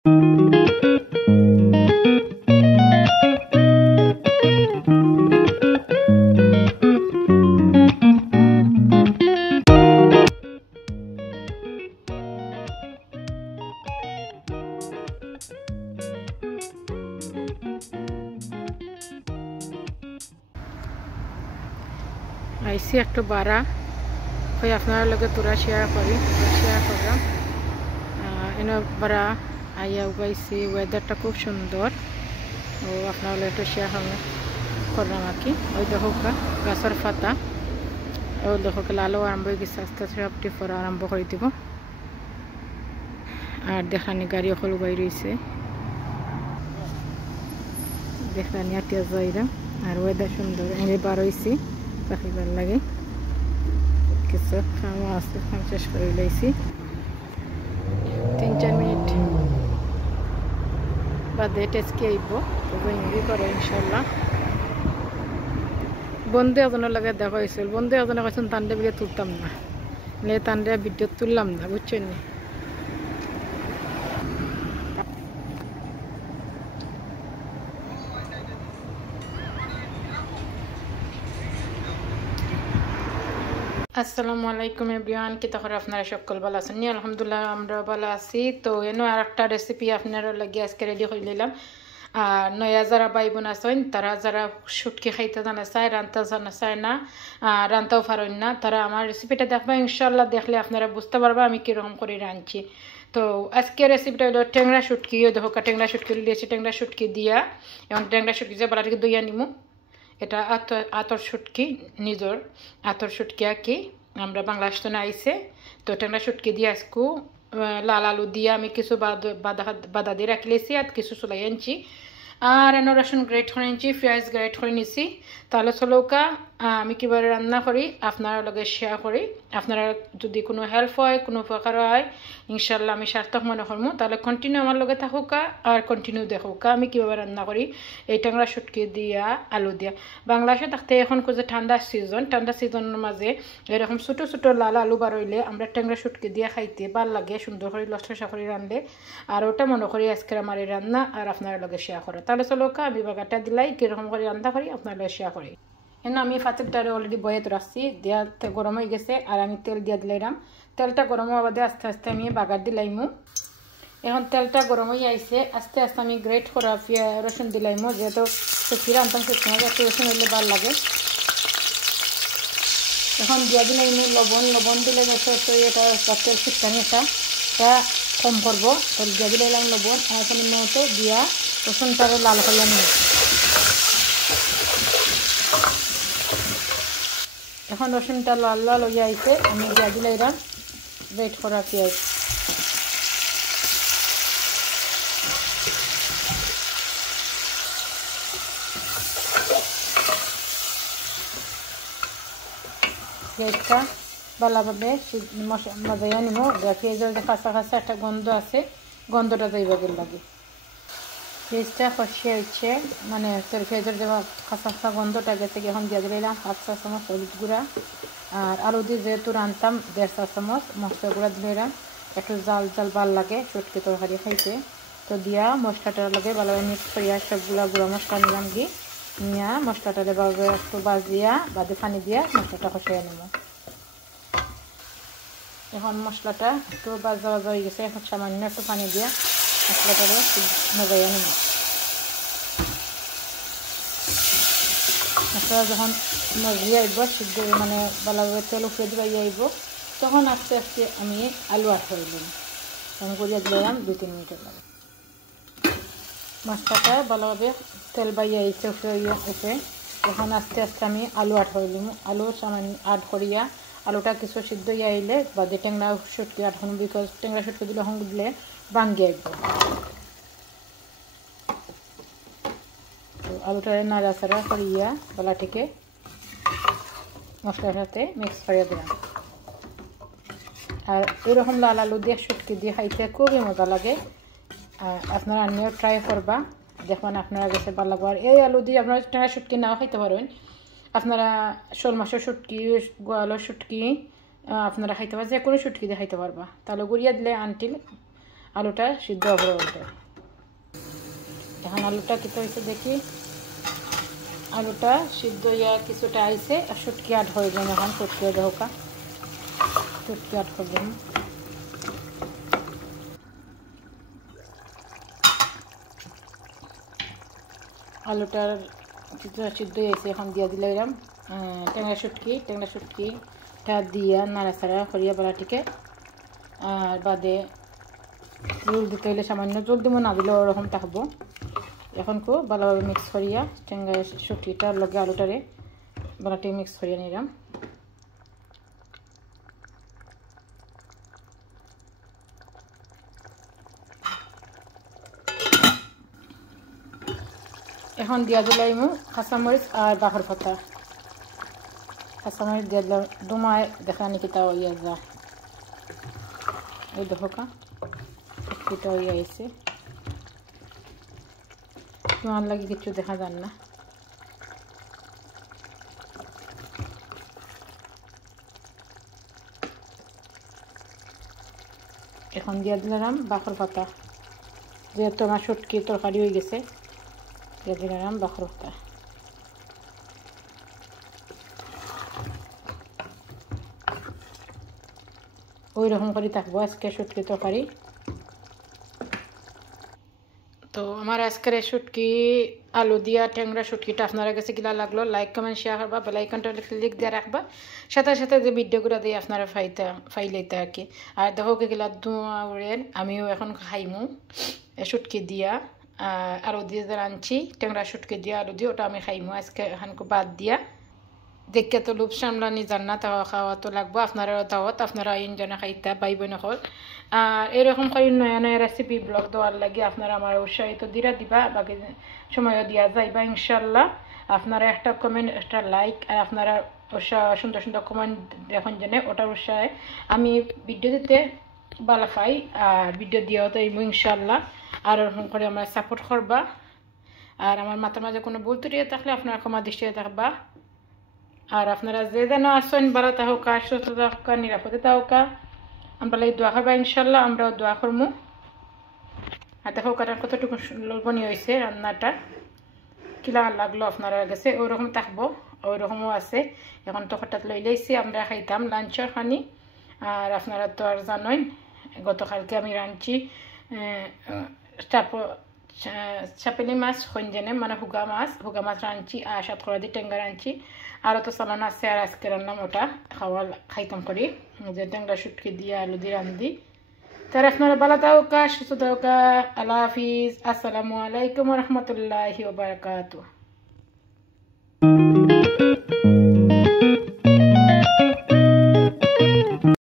আইসি একটু বাড়া হয়ে আপনার লগে তোরা শেয়ার করলাম এনে বাড়া আইয়া উগাইছি ওয়েদারটা খুব সুন্দর ও আপনার একটু শেয়ার করলাম আর কি। ওই দেখো গাছের পাতা ওই দেখো লালও আরম্ভ হয়ে গেছে, আস্তে আস্তে সবটি পড়া আরম্ভ করে দিব। আর দেখানি গাড়ি অকল উগাই রয়েছে, দেখানি আটিয়া যাইরা। আর ওয়েদার সুন্দর এনে বার হয়েছি দেখিবার লাগে। কিছু খাওয়া আছে, খাওয়া শেষ করে লাইছি। 3-4 মিনিট বাদে টেস্কি আইব ইংরি করে ইনশাল্লাহ। বন্ধু এজনের লাগে দেখা হয়েছিল, বন্ধু এজনে কইছেন তান্ডে বিলে তুলতাম না, তান্ডে ভিডিও তুললাম না, বুঝছেন নি। আসসালামু আলাইকুম এভরিওয়ান, কি তখন আপনারা সকল ভালো আছেন? আলহামদুলিল্লাহ আমরা ভালো আছি। তো এনো আর একটা রেসিপি আপনারা লাগিয়ে আজকে রেডি করে নিলাম। আর নয়া যারা ভাই বোন আছেন তারা যারা শুটকি খাইতে জানা চায়, রান্তা জানা চায় না, রান্তাও পারেন না, তারা আমার রেসিপিটা দেখবা ইনশাল্লাহ। দেখলে আপনারা বুঝতে পারবা আমি কীরকম করে রাঁধছি। তো আজকে রেসিপিটা হলো ট্যাংরা শুটকি। দেখো ট্যাংরা শুটকি দিয়েছি, ট্যাংরা শুটকি দিয়া এখন ট্যাংরা শুটকি যে বালা থেকে দইয়া নিমু। এটা আতর শুটকি, নিজের আতর শুটকি আর কি, আমরা বাংলাদেশে আইসে। তো ট্যাংরা শুটকি দিয়ে আজকু লাল আলু দিয়ে আমি কিছু বাদা দিয়ে রাখি লেছি, আর কিছু চলাই আনছি। আর এনে রসুন গ্রেট করে নিচ্ছি, পেঁয়াজ গ্রেট করে নিছি। তাহলে চলৌকা আমি কীভাবে রান্না করি আপনার লগে শেয়ার করি। আপনারা যদি কোনো হেল্প হয়, কোনো উপকার হয় ইনশাল্লাহ আমি সার্থক মনে করবো। তাহলে কন্টিনিউ আমার লগে থাকুকা আর কন্টিনিউ দেখুকা আমি কীভাবে রান্না করি এই ট্যাংরা শুটকি দিয়া আলু দিয়া। বাংলাদেশে থাকতে এখন যে ঠান্ডা সিজনের মাঝে এরকম ছোটো ছোটো লাল আলু বারইলে আমরা ট্যাংরা শুটকি দিয়া খাইতে ভাল লাগে, সুন্দর করে লসা করে রানলে। আর ওটা মনে করি আজকের আমার এই রান্না আর আপনার লগে শেয়ার করে। তাহলে চলৌকা আমি বাগারটা দিলাই কীরকম করে রান্না করি আপনার লগে শেয়ার করি। এনে আমি ফাতেরটারে অলরেডি বয়েত রাখছি, দেওয়া গরম হয়ে গেছে। আর আমি তেল দিয়ে দিলাম, তেলটা গরম হওয়া বাদে আস্তে আস্তে আমি বাগার দিলাইমু। এখন তেলটা গরম হয়ে আইসে, আস্তে আস্তে আমি গ্রেট করা রসুন দিলাইমু, যেহেতু ফিরে আনতাম সে সময় একটু রসুন হইলে ভালো লাগে। এখন দিয়া দিলাইমু লবণ দিলে গেছে এটা তেল শিখতাম এটা কম করবো। তো দিয়া দিলাইলাম লবণ, আর এখন মতো দিয়া রসুনটারে লাল করে নিই। এখন রসুনটা লাল লাল হয়ে আইছে, আমি দিয়া দিলাইলাম গ্রেট করা পেঁয়াজ। পেঁয়াজটা ভালোভাবে মজাইয়া নিব। পেঁয়াজের যে কাঁচা কাঁচা একটা গন্ধ আছে, গন্ধটা যাইবাদের লাগে। পেঁয়াজটা কষিয়ে হচ্ছে মানে পেঁয়াজের যে কাঁচা কাঁচা গন্ধটা গেছে, এখন দিয়ে দিলাম 5 চা চামচ হলুদ গুঁড়া। আর আলু দিয়ে যেহেতু রান্তাম 1.5 চা চামচ মশলা গুঁড়া দিলাম, একটু জাল জাল ভাল লাগে শুটকি তরকারি খাইতে। তো দিয়া মশলাটার লগে ভালোভাবে মিক্স করিয়া সবগুলা গুঁড়া মশলা নিলাম গিয়ে নিয়া মশলাটারে ভালোভাবে একটু বাজিয়া বাদে পানি দিয়া মশলাটা কষিয়ে নেব। এখন মশলাটা একটু বাজা হয়ে গেছে, এখন সামান্য একটু পানি দিয়া মশলাটারে মজাইয়া নেব। মশলা যখন মজিয়ে আইব, সিদ্ধ মানে ভালোভাবে তেল উঠে দিবা আইব, তখন আস্তে আস্তে আমি আলু আঠাইলাম, আমি করিয়া দিলাম 2-3 মিনিটের লাগে। মশলাটা ভালোভাবে তেল বাইয়ে আইসে উঠে, তখন আস্তে আস্তে আমি আলু আঠাইলাম। আলু সামান্য আড করিয়া আলুটা কিছু সিদ্ধ হয়ে আইলে বাদে ট্যাংরা শুটকি আঠানো, বিকজ ট্যাংরা শুটকি দিলে এখন দিলে ভাঙ্গি আইব। তো আলুটারে নাড়াচাড়া করিয়া গলাটিকে মশলার সাথে মিক্স করিয়া দিলাম। আর এরকম লাল আলু দিয়ে শুটকি দিয়ে খাইতে খুবই মজা লাগে। আপনারা আনিও ট্রাই করবা, দেখবেন আপনারা কাছে ভালো লাগবে। আর এই আলু দিয়ে আপনারা ট্যাংরা শুটকি নাও খাইতে পারবেন। আপনারা শোল মাছের শুটকি, গোয়ালের শুটকি আপনারা খাইতে পারবেন, যে কোনো শুটকি দিয়ে খাইতে পারবা। তাহলে গুড়িয়া দিলে আনটিল আলুটা সিদ্ধ হবে বলতে। এখন আলুটা কী হয়েছে দেখি, আলুটা সিদ্ধ হইয়া কিছুটা আইসে আর শুটকি আট হয়ে যাবে। এখন শুটকি দেহকা শুটকি আট করবেন। আলুটার কিছুটা সিদ্ধ হয়েছে, এখন দিয়া দিলে এরম ট্যাংরা শুটকিটা দিয়া নাড়াচাড়া করিয়া বেলাটিকে। আর বাদে জল দিতে হইলে সামান্য জল দিব, না দিলেও ওরকম থাকবো। এখন খুব ভালোভাবে মিক্স করিয়া ট্যাংরা শুটকিটার লগে আলুটারে বেলাটি মিক্স করিয়া নিলাম। এখন দিয়া দিলাম কাঁচামরিচ আর বাখর পাতা। কাঁচামরিচ দিয়ে দিলাম ডুমায় দেখা নাকি তা ইয়া যা ওই দেখোকা শুটকিটা ইয়ে আইছে, তোমার লাগে কিছু দেখা যান না। এখন দিয়ে দিলাম বাখর পাতা, যেহেতু আমার শুটকি তরকারি হয়ে গেছে দিয়ে দিলাম বাখর পাতা। ওই রকম করে থাকবো আজকে শুটকি তরকারি। তো আমার আজকের শুটকি আলু দিয়া ট্যাংরা শুটকিটা আপনারা কাছে কিলা লাগলো লাইক কমেন্ট শেয়ার করবা, বেল আইকনটা ক্লিক দিয়ে রাখবা, সাথে সাথে যে ভিডিওগুলো দিয়ে আপনারা ফাইলাইতে আর কি। আর দেখো কিলা ধোঁয়া উড়েন, আমিও এখন খাইমু শুটকি দিয়া আলু দিয়ে যে রাঁধছি ট্যাংরা শুটকি দিয়া আলু দিয়ে, ওটা আমি খাইমু আজকে এখন বাদ দিয়া। দেখে তো লোভ সামলানি জান না, তাও খাওয়া তো লাগবো। আপনারাও দাওয়াত, আপনারা আইন জানা খাইতা ভাই বোন হল। আর এরকম করে নয়া নয়া রেসিপি ব্লগ দেওয়ার লাগে আপনারা আমার উৎসাহিত দিবা, বাকি সময়ও দিয়া যাইবা ইনশাল্লাহ। আপনারা একটা কমেন্ট, একটা লাইক আর আপনারা সুন্দর সুন্দর কমেন্ট দেখুন জেনে ওটার উৎসাহে আমি ভিডিও দিতে ভালো পাই আর ভিডিও দিয়েও তো ইনশাল্লাহ। আর ওরকম করে আমরা সাপোর্ট করবা। আর আমার মাথার মাঝে কোনো ভুল ত্রুটি থাকলে আপনারা ক্ষমা দৃষ্টিতে থাকবা। আর আপনারা যে যেন আসেন ভালো থাকা, সুস্থ থাকা, নিরাপদে থাকা, আমরা এই দোয়া করবা ইনশাল্লাহ। আমরাও দোয়া করবো। আর দেখো কাটার কতটুকু লোভনীয় হয়েছে রান্নাটা, কিলা লাগলো আপনারা গেছে ওইরকম থাকবো, ওইরকমও আছে। এখন তো হঠাৎ লই লাইছি, আমরা খাইতাম লাঞ্চের খানি। আর আপনারা তো আর জানেন গতকালকে আমি রাঁধছি চাপেলি মাছ খঞ্জেনে, মানে হুগা মাছ রাঁধছি আর সাতকরা দিয়ে টেঙ্গা রাঁধছি। আরও তো চালান আছে, আর আজকে রান্নাম ওটা খাইতাম করি যে টেঙ্গা শুটকি দিয়ে আলু দিয়ে রাঁধি। তার আপনারা ভালো থাকা, সুস্থ থাকা। আল্লাহ হাফিজ, আসসালামু আলাইকুম রহমতুল্লাহি ওয়া বারাকাতুহু।